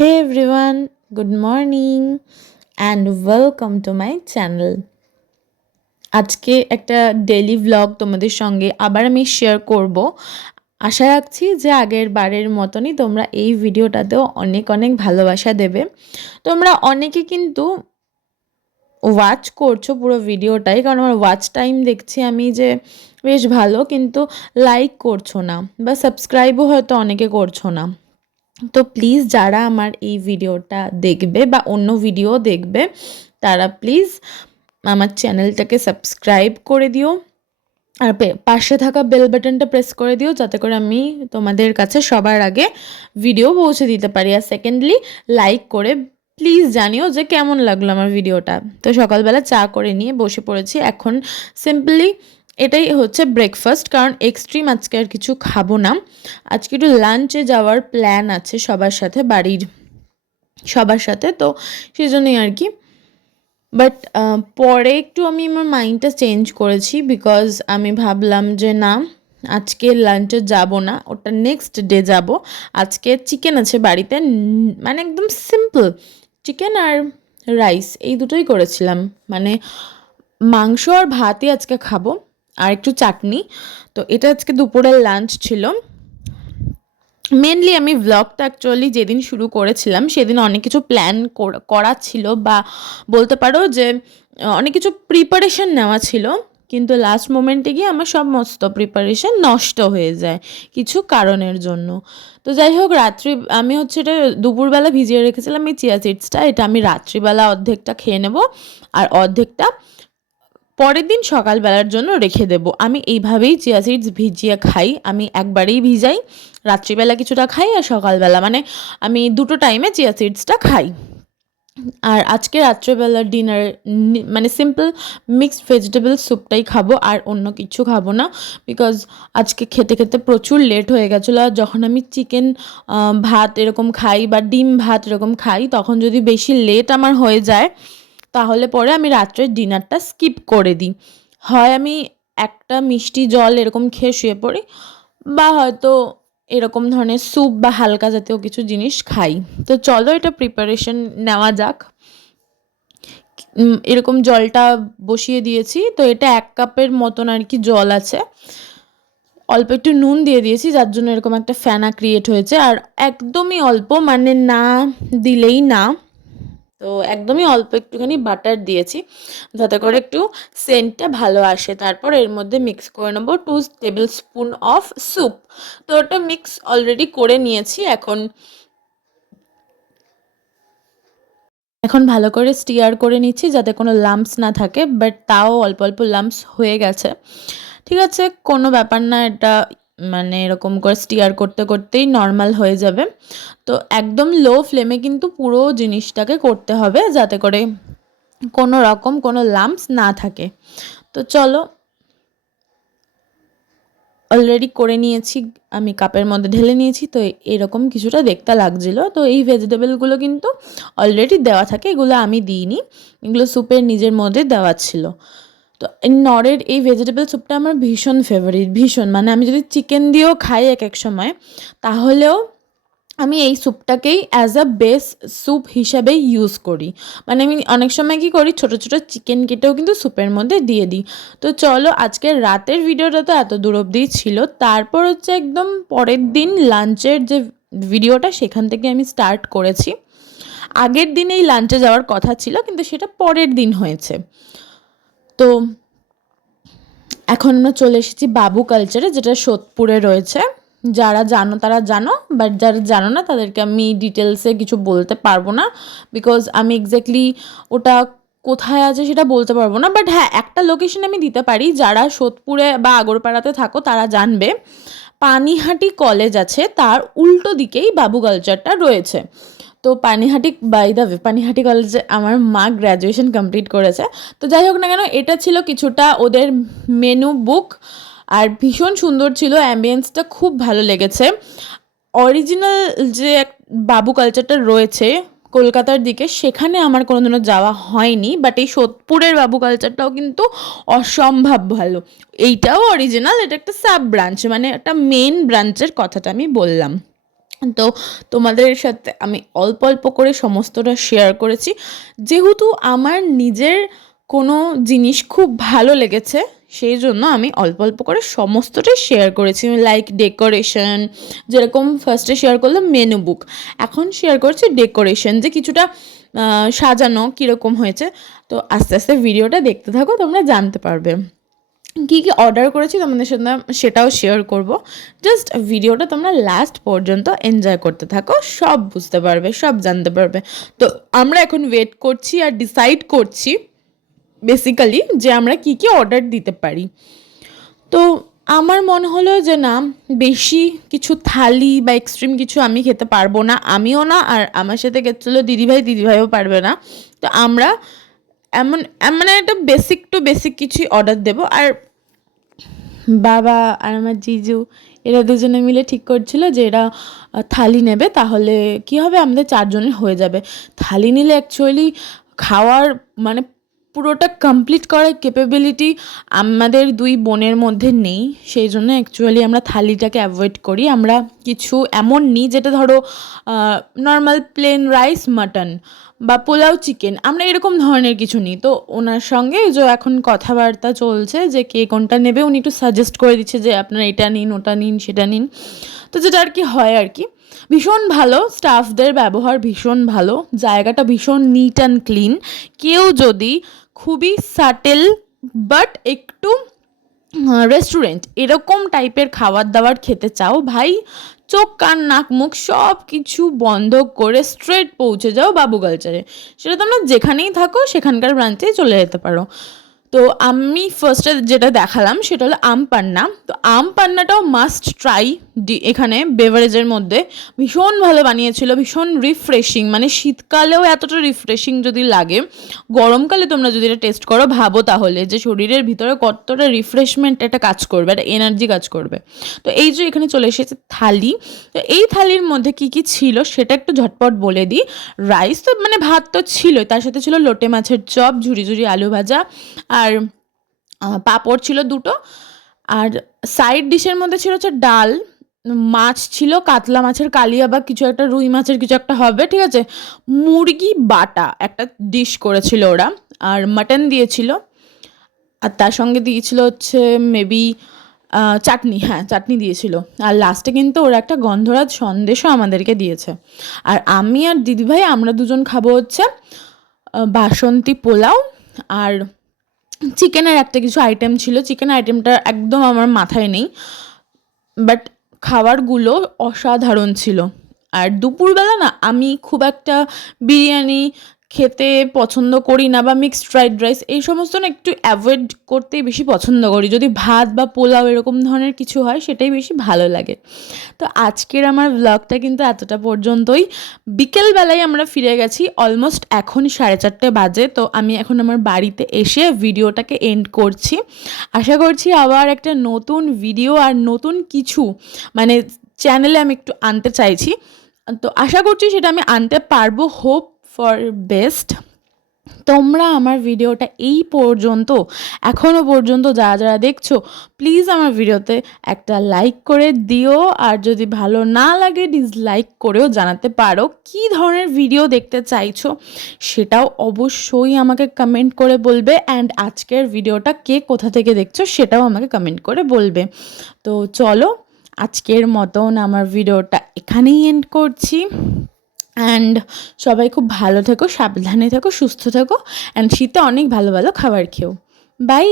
Hey everyone, good morning and welcome to my channel. আজকে একটা daily vlog তোমাদের সঙ্গে আবার আমি শেয়ার করব। আশা রাখছি যে আগের বারের মতনই তোমরা এই ভিডিওটাতেও অনেক অনেক ভালোবাসা দেবে। তোমরা অনেকে কিন্তু ওয়াচ করছ পুরো ভিডিওটাই কারণ আমার ওয়াচ টাইম দেখছি আমি যে বেশ ভালো কিন্তু লাইক করছ না বা সাবস্ক্রাইবও হয়তো অনেকে করছ না। তো প্লিজ যারা আমার এই ভিডিওটা দেখবে বা অন্য ভিডিও দেখবে, তারা প্লিজ আমার চ্যানেলটাকে সাবস্ক্রাইব করে দিও। আর পাশে থাকা বেল বাটনটা প্রেস করে দিও, যাতে করে আমি তোমাদের কাছে সবার আগে ভিডিও পৌঁছে দিতে পারি। আর সেকেন্ডলি লাইক করে প্লিজ জানিও যে কেমন লাগল আমার ভিডিওটা তো সকালবেলা চা করে নিয়ে বসে পড়েছি। এখন সিম্পলি এটাই হচ্ছে ব্রেকফাস্ট কারণ এক্সট্রিম আজকে আর কিছু খাব না। আজকে একটু লাঞ্চে যাওয়ার প্ল্যান আছে সবার সাথে, বাড়ির সবার সাথে, তো সেই জন্যই আর কি। বাট পরে একটু আমি আমার মাইন্ডটা চেঞ্জ করেছি বিকজ আমি ভাবলাম যে না, আজকে লাঞ্চে যাব না, ওটা নেক্সট ডে যাব। আজকে চিকেন আছে বাড়িতে মানে একদম সিম্পল চিকেন আর রাইস এই দুটোই করেছিলাম। মানে মাংস আর ভাতই আজকে খাব। আর একটু চাটনি। তো এটা আজকে দুপুরের লাঞ্চ ছিল। মেনলি আমি ব্লগটা অ্যাকচুয়ালি যেদিন শুরু করেছিলাম, সেদিন অনেক কিছু প্ল্যান করা ছিল বা বলতে পারো যে অনেক কিছু প্রিপারেশন নেওয়া ছিল। কিন্তু লাস্ট মোমেন্টে গিয়ে আমার সমস্ত প্রিপারেশন নষ্ট হয়ে যায় কিছু কারণের জন্য। তো যাই হোক, রাত্রি, আমি হচ্ছে এটা দুপুরবেলা ভিজিয়ে রেখেছিলাম এই চিয়া সিডসটা এটা আমি রাত্রিবেলা অর্ধেকটা খেয়ে নেব। আর অর্ধেকটা পরের দিন সকালবেলার জন্য রেখে দেব। আমি এইভাবেই চিয়া সিডস ভিজিয়ে খাই। আমি একবারেই ভিজাই, রাত্রিবেলা কিছুটা খাই আর সকালবেলা। মানে আমি দুটো টাইমে চিয়া সিডসটা খাই। আর আজকে রাত্রেবেলার ডিনার মানে সিম্পল মিক্সড ভেজিটেবল স্যুপটাই খাব আর অন্য কিছু খাব না বিকজ আজকে খেতে খেতে প্রচুর লেট হয়ে গেছিল আর যখন আমি চিকেন ভাত এরকম খাই বা ডিম ভাত এরকম খাই, তখন যদি বেশি লেট আমার হয়ে যায় তাহলে পরে আমি রাত্রের ডিনারটা স্কিপ করে দিই। হয় আমি একটা মিষ্টি জল এরকম খেয়ে শুয়ে পড়ি বা হয়তো এরকম ধরনের স্যুপ বা হালকা জাতীয় কিছু জিনিস খাই। তো চলো এটা প্রিপারেশন নেওয়া যাক। এরকম জলটা বসিয়ে দিয়েছি। তো এটা এক কাপের মতন আর কি জল আছে। অল্প একটু নুন দিয়ে দিয়েছি, যার জন্য এরকম একটা ফ্যানা ক্রিয়েট হয়েছে। আর একদমই অল্প মানে না দিলেই না। তো একদমই অল্প একটুখানি বাটার দিয়েছি, যাতে করে একটু সেন্টটা ভালো আসে। তারপর এর মধ্যে মিক্স করে নেব two table spoon of soup তো ওটা মিক্স অলরেডি করে নিয়েছি, এখন এখন ভালো করে স্টিয়ার করে নিচ্ছি, যাতে কোনো লাম্পস না থাকে বাট তাও অল্প অল্প লাম্পস হয়ে গেছে। ঠিক আছে, কোনো ব্যাপার না, এটা মানে এরকম করে স্টিয়ার করতে করতেই নর্মাল হয়ে যাবে। তো একদম লো ফ্লেমে কিন্তু পুরো জিনিসটাকে করতে হবে যাতে করে কোনো রকম কোনো লাম্পস না থাকে। তো চলো অলরেডি করে নিয়েছি, আমি কাপের মধ্যে ঢেলে নিয়েছি, তো এরকম কিছুটা দেখতে লাগছিল। তো এই ভেজিটেবলগুলো কিন্তু অলরেডি দেওয়া থাকে, এগুলো আমি দিইনি, এগুলো স্যুপের নিজের মধ্যে দেওয়া ছিল। তো নরের এই ভেজিটেবল স্যুপটা আমার ভীষণ ফেভারিট ভীষণ। মানে আমি যদি চিকেন দিয়েও খাই এক এক সময়, তাহলেও আমি এই স্যুপটাকেই অ্যাজ আ বেস স্যুপ হিসাবেই ইউজ করি। মানে আমি অনেক সময় কি করি, ছোট ছোট চিকেন কেটেও কিন্তু স্যুপের মধ্যে দিয়ে দিই। তো চলো আজকের রাতের ভিডিওটা তো এত দূর অবধিই ছিল। তারপর হচ্ছে একদম পরের দিন লাঞ্চের যে ভিডিওটা সেখান থেকে আমি স্টার্ট করেছি। আগের দিন এই লাঞ্চে যাওয়ার কথা ছিল, কিন্তু সেটা পরের দিন হয়েছে। তো এখন আমরা চলে এসেছি বাবু কালচারে যেটা সোদপুরে রয়েছে। যারা জানো তারা জানো বাট যারা জানো না তাদেরকে আমি ডিটেলসে কিছু বলতে পারব না বিকজ আমি এক্স্যাক্টলি ওটা কোথায় আছে সেটা বলতে পারব না। বাট হ্যাঁ একটা লোকেশন আমি দিতে পারি, যারা সোদপুরে বা আগরপাড়াতে থাকো তারা জানবে, পানিহাটি কলেজ আছে, তার উল্টো দিকেই বাবু কালচারটা রয়েছে। তো পানিহাটি বাই দ্য পানিহাটি কলেজে আমার মা গ্র্যাজুয়েশন কমপ্লিট করেছে। তো যাই হোক না কেন, এটা ছিল কিছুটা ওদের মেনু বুক আর ভীষণ সুন্দর ছিল অ্যাম্বিয়েন্সটা খুব ভালো লেগেছে। অরিজিনাল যে এক বাবু কালচারটা রয়েছে কলকাতার দিকে, সেখানে আমার কোনো দিনও যাওয়া হয়নি বাট এই সোদপুরের বাবু কালচারটাও কিন্তু অসম্ভব ভালো। এইটাও অরিজিনাল এটা একটা সাব ব্রাঞ্চ মানে একটা মেন ব্রাঞ্চের কথাটা আমি বললাম। তো তোমাদের সাথে আমি অল্প অল্প করে সমস্তটা শেয়ার করেছি। যেহেতু আমার নিজের কোনো জিনিস খুব ভালো লেগেছে, সেই জন্য আমি অল্প অল্প করে সমস্তটাই শেয়ার করেছি। লাইক ডেকোরেশন যেরকম ফার্স্টে শেয়ার করলাম মেনু বুক এখন শেয়ার করছি ডেকোরেশন যে কিছুটা সাজানো কীরকম হয়েছে। তো আস্তে আস্তে ভিডিওটা দেখতে থাকো, তোমরা জানতে পারবে। কী কী অর্ডার করেছি তোমাদের সাথে সেটাও শেয়ার করব। জাস্ট ভিডিওটা তোমরা লাস্ট পর্যন্ত এনজয় করতে থাকো, সব বুঝতে পারবে, সব জানতে পারবে। তো আমরা এখন ওয়েট করছি আর ডিসাইড করছি বেসিক্যালি যে আমরা কি কি অর্ডার দিতে পারি। তো আমার মনে হলো যে না, বেশি কিছু থালি বা এক্সট্রিম কিছু আমি খেতে পারব না, আমিও না, আর আমার সাথে গেছিল দিদিভাই, দিদিভাইও পারবে না। তো আমরা এমন মানে একটা বেসিক টু বেসিক কিছুই অর্ডার দেব। আর বাবা আর আমার জিজু, এরা দুজনে মিলে ঠিক করছিল যে এরা থালি নেবে, তাহলে কি হবে? আমাদের চারজনের হয়ে যাবে। থালি নিলে অ্যাকচুয়ালি খাওয়ার মানে পুরোটা কমপ্লিট করার ক্যাপেবিলিটি আমাদের দুই বোনের মধ্যে নেই। সেই জন্য অ্যাকচুয়ালি আমরা থালিটাকে অ্যাভয়েড করি। আমরা কিছু এমন নিই যেটা ধরো নর্মাল প্লেন রাইস মাটন বা পোলাও চিকেন আমরা এরকম ধরনের কিছু নিই। তো ওনার সঙ্গে যে এখন কথাবার্তা চলছে যে কে কোনটা নেবে, উনি একটু সাজেস্ট করে দিচ্ছে যে আপনারা এটা নিন, ওটা নিন, সেটা নিন। তো যেটা আর কি হয় আর কি। ভীষণ ভালো স্টাফদের ব্যবহার ভীষণ ভালো, জায়গাটা ভীষণ নিট অ্যান্ড ক্লিন কেউ যদি খুবই সাটেল বাট একটু রেস্টুরেন্ট এরকম টাইপের খাবার দাবার খেতে চাও, ভাই, চোখ, কান, নাক, মুখ সব কিছু বন্ধ করে স্ট্রেট পৌঁছে যাও বাবু কালচারে সেটা তোমরা যেখানেই থাকো, সেখানকার ব্রাঞ্চেই চলে যেতে পারো। তো আমি ফার্স্টে যেটা দেখালাম সেটা হলো আম পান্না। তো আম পান্নাটাও মাস্ট ট্রাই এখানে বেভারেজের মধ্যে। ভীষণ ভালো বানিয়েছিল, ভীষণ রিফ্রেশিং মানে শীতকালেও এতটা রিফ্রেশিং যদি লাগে, গরমকালে তোমরা যদি এটা টেস্ট করো, ভাবো তাহলে যে শরীরের ভিতরে কতটা রিফ্রেশমেন্ট একটা কাজ করবে, একটা এনার্জি কাজ করবে। তো এই যে এখানে চলে এসেছে থালি। তো এই থালির মধ্যে কি কি ছিল সেটা একটু ঝটপট বলে দিই। রাইস তো মানে ভাত তো ছিলই, তার সাথে ছিল লোটে মাছের চপ, ঝুরি ঝুরি আলু ভাজা আর পাঁপড় ছিল দুটো। আর সাইড ডিশের মধ্যে ছিল হচ্ছে ডাল, মাছ ছিল কাতলা মাছের কালিয়া বা কিছু একটা, রুই মাছের কিছু একটা হবে, ঠিক আছে? মুরগি বাটা একটা ডিশ করেছিল ওরা, আর মাটন দিয়েছিল। আর তার সঙ্গে দিয়েছিল হচ্ছে মেবি চাটনি হ্যাঁ চাটনি দিয়েছিল। আর লাস্টে কিন্তু ওরা একটা গন্ধরাজ সন্দেশও আমাদেরকে দিয়েছে। আর আমি আর দিদিভাই আমরা দুজন খাব হচ্ছে বাসন্তী পোলাও আর চিকেনের একটা কিছু আইটেম ছিল। চিকেন আইটেমটা একদম আমার মাথায় নেই। বাট খাবারগুলো অসাধারণ ছিল। আর দুপুরবেলা না, আমি খুব একটা বিরিয়ানি খেতে পছন্দ করি না বা মিক্সড ফ্রাইড রাইস এই সমস্ত না একটু অ্যাভয়েড করতেই বেশি পছন্দ করি। যদি ভাত বা পোলাও এরকম ধরনের কিছু হয়, সেটাই বেশি ভালো লাগে। তো আজকের আমার ব্লগটা কিন্তু এতটা পর্যন্তই। বিকেলবেলায় আমরা ফিরে গেছি অলমোস্ট এখন সাড়ে চারটে বাজে, তো আমি এখন আমার বাড়িতে এসে ভিডিওটাকে এন্ড করছি। আশা করছি আবার একটা নতুন ভিডিও আর নতুন কিছু মানে চ্যানেলে আমি একটু আনতে চাইছি। তো আশা করছি সেটা আমি আনতে পারব হোপ ফর বেস্ট তোমরা আমার ভিডিওটা এই পর্যন্ত এখনও পর্যন্ত যারা যারা দেখছ প্লিজ আমার ভিডিওতে একটা লাইক করে দিও। আর যদি ভালো না লাগে ডিসলাইক করেও জানাতে পারো। কী ধরনের ভিডিও দেখতে চাইছো, সেটাও অবশ্যই আমাকে কমেন্ট করে বলবে। অ্যান্ড আজকের ভিডিওটা কে কোথা থেকে দেখছ, সেটাও আমাকে কমেন্ট করে বলবে। তো চলো, আজকের মতন আমার ভিডিওটা এখানেই এন্ড করছি। অ্যান্ড সবাই খুব ভালো থেকো, সাবধানে থেকো, সুস্থ থেকো অ্যান্ড শীতে অনেক ভালো ভালো খাবার খেও। বাই